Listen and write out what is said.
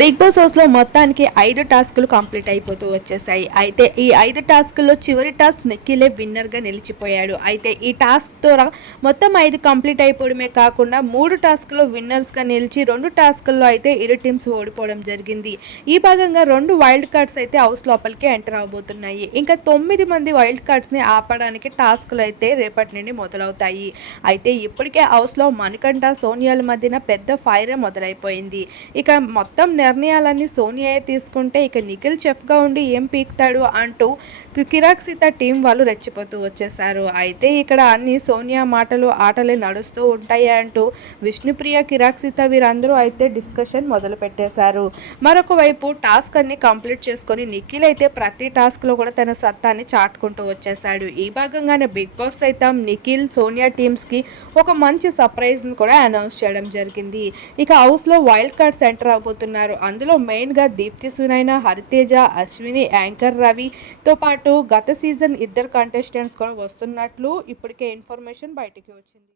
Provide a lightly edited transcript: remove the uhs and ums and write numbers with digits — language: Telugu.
బిగ్ బాస్ హౌస్లో మొత్తానికి 5 టాస్కులు కంప్లీట్ అయిపోతూ వచ్చేసాయి. అయితే ఈ 5 టాస్కుల్లో చివరి టాస్క్ నిఖిలే విన్నర్గా నిలిచిపోయాడు. అయితే ఈ టాస్క్ ద్వారా మొత్తం 5 కంప్లీట్ అయిపోవడమే కాకుండా 3 టాస్క్లో విన్నర్స్గా నిలిచి 2 టాస్కుల్లో అయితే ఇరు టీమ్స్ ఓడిపోవడం జరిగింది. ఈ భాగంగా 2 వైల్డ్ కార్డ్స్ అయితే హౌస్ లోపలికి ఎంటర్ అవబోతున్నాయి. ఇంకా 9 మంది వైల్డ్ కార్డ్స్ని ఆపడానికి టాస్కులు అయితే రేపటి నుండి మొదలవుతాయి. అయితే ఇప్పటికే హౌస్లో మణికంఠ సోనియాల మధ్యన పెద్ద ఫైరే మొదలైపోయింది. ఇక మొత్తం నిర్ణయాలన్నీ సోనియాయే తీసుకుంటే ఇక నిఖిల్ చెఫ్గా ఉండి ఏం పీకుతాడు అంటూ కిరాక్ సీత టీం వాళ్ళు రెచ్చిపోతూ వచ్చేసారు. అయితే ఇక్కడ అన్ని సోనియా మాటలు ఆటలే నడుస్తూ ఉంటాయి అంటూ విష్ణుప్రియ, కిరాక్ సీత వీరందరూ అయితే డిస్కషన్ మొదలు పెట్టేశారు. మరొక వైపు టాస్క్ అన్ని కంప్లీట్ చేసుకొని నిఖిల్ అయితే ప్రతి టాస్క్లో కూడా తన సత్తాన్ని చాటుకుంటూ వచ్చేసాడు. ఈ భాగంగానే బిగ్ బాస్ సైతం నిఖిల్, సోనియా టీమ్స్కి ఒక మంచి సర్ప్రైజ్ని కూడా అనౌన్స్ చేయడం జరిగింది. ఇక హౌస్లో వైల్డ్ కార్డ్స్ ఎంటర్ అవబోతున్నారు. అందులో మెయిన్గా దీప్తి సునైనా, హరితేజ, అశ్విని, యాంకర్ రవితో పాటు గత సీజన్ 2 కంటెస్టెంట్స్ కూడా వస్తున్నట్లు ఇప్పటికే ఇన్ఫర్మేషన్ బయటికి వచ్చింది.